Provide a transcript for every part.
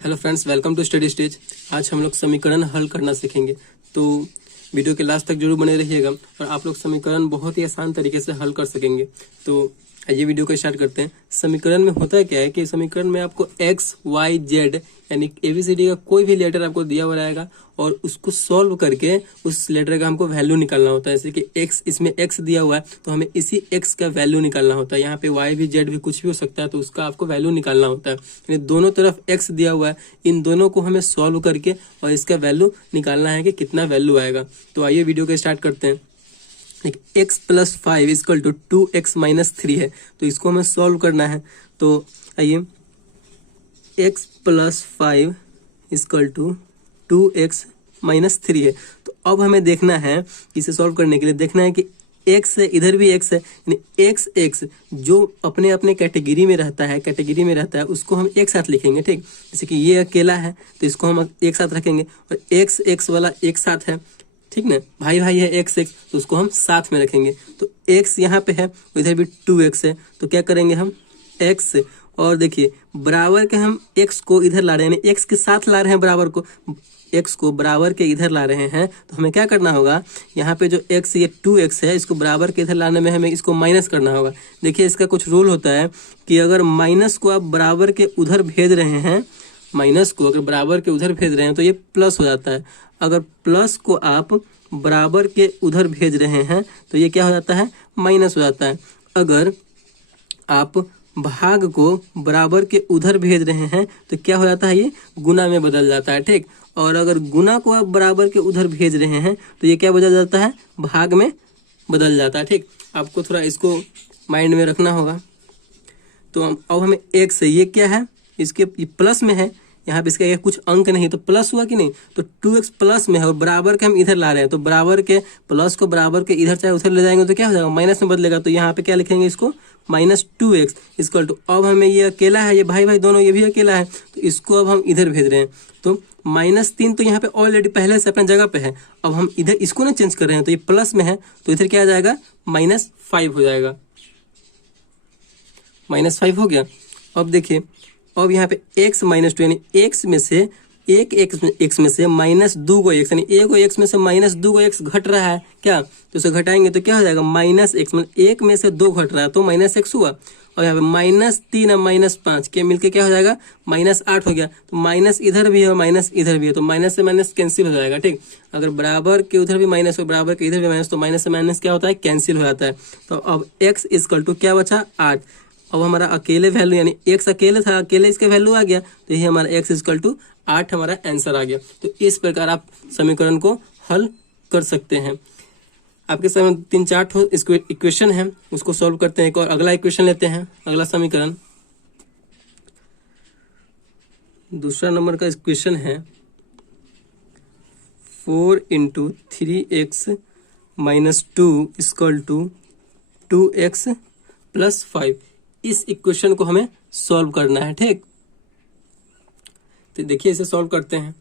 Hello friends, welcome to study stage. आज हम लोग समीकरण हल करना सीखेंगे, तो वीडियो के लास्ट तक जरूर बने रहिएगा और आप लोग समीकरण बहुत ही आसान तरीके से हल कर सकेंगे। तो आइए वीडियो को स्टार्ट करते हैं। समीकरण में होता क्या है कि समीकरण में आपको एक्स वाई जेड यानी एबीसीडी का कोई भी लेटर आपको दिया हुआ रहेगा और उसको सॉल्व करके उस लेटर का हमको वैल्यू निकालना होता है। जैसे कि एक्स, इसमें एक्स दिया हुआ है तो हमें इसी एक्स का वैल्यू निकालना होता है। यहाँ पे वाई भी जेड भी कुछ भी हो सकता है, तो उसका आपको वैल्यू निकालना होता है। यानी दोनों तरफ एक्स दिया हुआ है, इन दोनों को हमें सॉल्व करके और इसका वैल्यू निकालना है कि कितना वैल्यू आएगा। तो आइए वीडियो को स्टार्ट करते हैं। X plus 5 is equal to 2x minus 3 है, तो इसको हमें सॉल्व करना है। तो आइए, x plus 5 is equal to 2x minus 3 है। तो अब हमें देखना है, इसे सॉल्व करने के लिए देखना है कि x है, इधर भी x है, यानी x जो अपने अपने कैटेगरी में रहता है उसको हम एक साथ लिखेंगे। ठीक, जैसे कि ये अकेला है तो इसको हम एक साथ रखेंगे और x वाला एक साथ है। ठीक ना, भाई भाई है x तो उसको हम साथ में रखेंगे। तो x यहाँ पे है, इधर भी 2x है, तो क्या करेंगे हम x और देखिए बराबर के हम x को इधर ला रहे हैं, यानी x के साथ ला रहे हैं, बराबर को x को बराबर के इधर ला रहे हैं। तो हमें क्या करना होगा, यहाँ पे जो x ये 2x है, इसको बराबर के इधर लाने में हमें इसको माइनस करना होगा। देखिए इसका कुछ रूल होता है कि अगर माइनस को आप बराबर के उधर भेज रहे हैं, माइनस को अगर बराबर के उधर भेज रहे हैं तो ये प्लस हो जाता है। अगर प्लस को आप बराबर के उधर भेज रहे हैं तो ये क्या हो जाता है, माइनस हो जाता है। अगर आप भाग को बराबर के उधर भेज रहे हैं तो क्या हो जाता है, ये गुना में बदल जाता है। ठीक, और अगर गुना को आप बराबर के उधर भेज रहे हैं तो ये क्या बदल जाता है, भाग में बदल जाता है। ठीक, आपको थोड़ा इसको माइंड में रखना होगा। तो अब हमें एक से ये क्या है, इसके प्लस में है, यहाँ पे इसका कुछ अंक नहीं, तो प्लस हुआ कि नहीं, तो 2x प्लस में है और बराबर के हम इधर ला रहे हैं, तो बराबर के प्लस को बराबर के इधर चाहे उधर ले जाएंगे तो क्या हो जाएगा, माइनस में बदलेगा। तो यहाँ पे क्या लिखेंगे, इसको माइनस 2x इक्वल टू, अब हमें ये अकेला है, ये भाई भाई दोनों ये भी अकेला है, तो इसको अब हम इधर भेज रहे हैं। तो -3 तो यहाँ पे ऑलरेडी पहले से अपने जगह पे है, अब हम इधर इसको ना चेंज कर रहे हैं, तो ये प्लस में है तो इधर क्या आ जाएगा, -5 हो जाएगा। -5 हो गया। अब देखिए, अब यहाँ पे x माइनस 2 यानी x में से एक x में से -2 को x यानी एक x में से -2 को x घट रहा है क्या, तो उसे घटाएंगे तो क्या हो जाएगा, -x, मतलब एक में से 2 घट रहा है तो -x हुआ। और यहाँ पे -3 और -5 के मिलके क्या हो जाएगा, -8 हो गया। तो माइनस इधर भी है और माइनस इधर भी है, तो माइनस से माइनस कैंसिल हो जाएगा। ठीक, अगर बराबर के उधर भी माइनस हो, बराबर के इधर भी माइनस, तो माइनस से माइनस क्या होता है, कैंसिल हो जाता है। तो अब x इक्वल टू क्या बचा, 8। अब हमारा अकेले वैल्यू यानी x अकेले था, अकेले इसका वैल्यू आ गया, तो यही हमारा x इक्वल टू 8 हमारा आंसर आ गया। तो इस प्रकार आप समीकरण को हल कर सकते हैं। आपके सामने 3-4 इक्वेशन है, उसको सॉल्व करते हैं। एक और अगला इक्वेशन लेते हैं, अगला समीकरण दूसरा नंबर का इक्वेशन है 4 × 3x minus 2 equal to 2x plus 5। इस इक्वेशन को हमें सॉल्व करना है। ठीक, तो देखिए इसे सॉल्व करते हैं।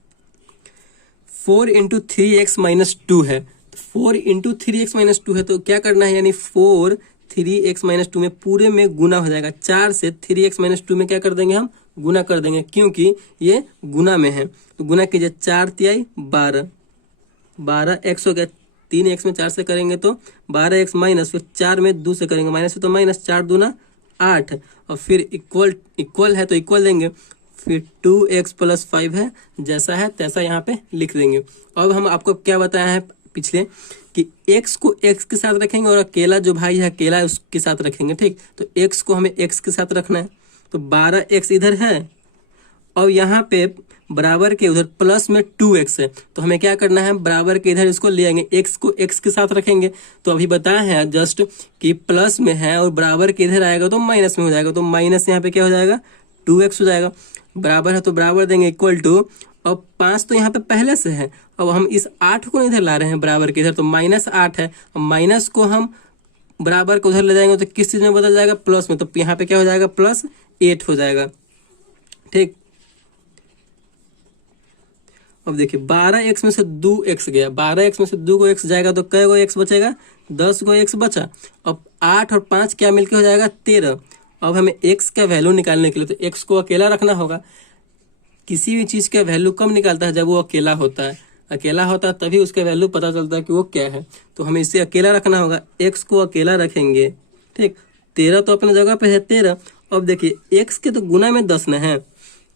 4 × 3x माइनस 2 है, तो 4 × 3x माइनस 2 है, तो क्या करना है, यानी 4 3x माइनस 2 में पूरे में गुना हो जाएगा। 4 से 3x माइनस 2 में क्या कर देंगे, हम गुना कर देंगे, क्योंकि ये गुना में है। तो गुना कीजिए, 4 तिहाई 12x हो गया। 3x में 4 से करेंगे तो 12x माइनस, फिर 4 में 2 से करेंगे माइनस, तो माइनस 4 दूना 8, और फिर इक्वल है तो इक्वल देंगे, फिर 2x प्लस 5 है, जैसा है तैसा यहाँ पे लिख देंगे। अब हम आपको क्या बताया है पिछले कि x को x के साथ रखेंगे और अकेला जो भाई है अकेला उसके साथ रखेंगे। ठीक, तो x को हमें x के साथ रखना है, तो 12x इधर है और यहाँ पे बराबर के उधर प्लस में 2x है, तो हमें क्या करना है, बराबर के इधर इसको ले आएंगे, x को x के साथ रखेंगे। तो अभी बताया है जस्ट कि प्लस में है और बराबर के इधर आएगा तो माइनस में हो जाएगा, तो माइनस यहाँ पे क्या हो जाएगा, 2x हो जाएगा। बराबर है तो बराबर देंगे, इक्वल टू, अब 5 तो यहाँ पे पहले से है, अब हम इस 8 को इधर ला रहे हैं बराबर के इधर, तो -8 है। अब माइनस को हम बराबर को उधर ले जाएंगे तो किस चीज में बदल जाएगा, प्लस में, तो यहाँ पे क्या हो जाएगा, +8 हो जाएगा। ठीक, अब देखिए 12x में से 2x गया, 12x में से 2 को x जाएगा तो कै गो x बचेगा, 10 गो x बचा। अब 8 और 5 क्या मिलके हो जाएगा, 13। अब हमें x का वैल्यू निकालने के लिए तो x को अकेला रखना होगा, किसी भी चीज का वैल्यू कब निकालता है, जब वो अकेला होता है। अकेला होता है तभी उसका वैल्यू पता चलता है कि वो क्या है। तो हमें इसे अकेला रखना होगा, एक्स को अकेला रखेंगे। ठीक, 13 तो अपने जगह पे है 13। अब देखिए एक्स के तो गुना में 10 न है,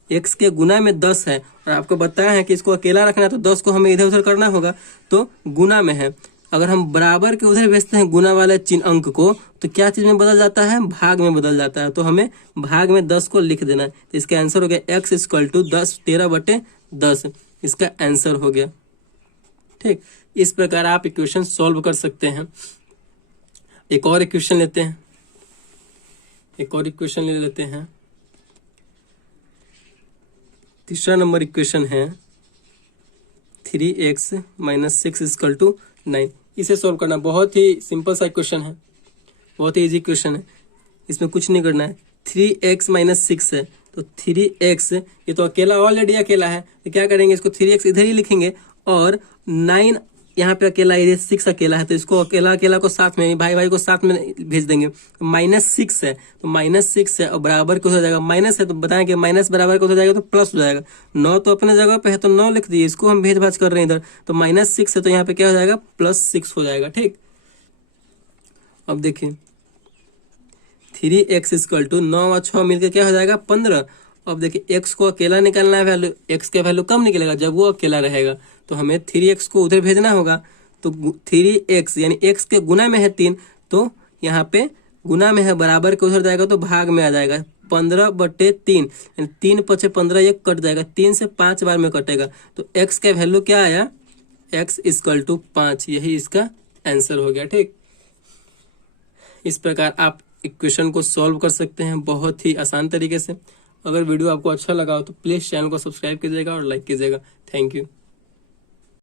एक्स के गुना में 10 है, और आपको बताया है कि इसको अकेला रखना है तो 10 को हमें इधर उधर करना होगा, तो गुना में है। अगर हम बराबर के उधर भेजते हैं गुना वाले चिन्ह अंक को, तो क्या चीज में बदल जाता है, भाग में बदल जाता है। तो हमें भाग में 10 को लिख देना है। तो इसका आंसर हो गया एक्स इक्वल टू 10, 13/10 इसका आंसर हो गया। ठीक, इस प्रकार आप इक्वेशन सॉल्व कर सकते हैं। एक और इक्वेशन लेते हैं, एक और इक्वेशन ले लेते हैं। तीसरा नंबर इक्वेशन है 3x - 6 = 9। इसे सॉल्व करना बहुत ही सिंपल सा इक्वेशन है, बहुत ही इजी इक्वेशन है। इसमें कुछ नहीं करना है। 3x - 6 है, तो 3x ये तो अकेला ऑलरेडी अकेला है, तो क्या करेंगे, इसको 3x इधर ही लिखेंगे, और 9 यहाँ पे अकेला, ये 6 अकेला है, तो इसको अकेला अकेला को साथ में, भाई भाई को साथ में भेज देंगे। -6 है, तो -6 है, और बराबर को हो जाएगा, माइनस है तो बताएं कि माइनस बराबर को हो जाएगा तो प्लस हो जाएगा। 9 तो अपने जगह पे है तो 9 लिख दिए, इसको हम भेज भाज कर रहे हैं इधर, तो -6 है तो यहाँ पे क्या हो जाएगा, +6 हो जाएगा। ठीक, अब देखिए 3x = 9 और 6 मिलकर क्या हो जाएगा, 15। अब देखिए x को अकेला निकालना है वैल्यू, x का वैल्यू कब निकलेगा, जब वो अकेला रहेगा। तो हमें 3x को उधर भेजना होगा, तो 3x यानी x के गुना में है 3, तो यहाँ पे गुना में है, बराबर के उधर जाएगा तो भाग में आ जाएगा। 15/3 यानी 3 × 5 = 15, ये कट जाएगा, 3 से 5 बार में कटेगा, तो x का वैल्यू क्या आया, x = 5। यही इसका आंसर हो गया। ठीक, इस प्रकार आप इक्वेशन को सॉल्व कर सकते हैं बहुत ही आसान तरीके से। अगर वीडियो आपको अच्छा लगा हो तो प्लीज़ चैनल को सब्सक्राइब कीजिएगा और लाइक कीजिएगा। Thank you.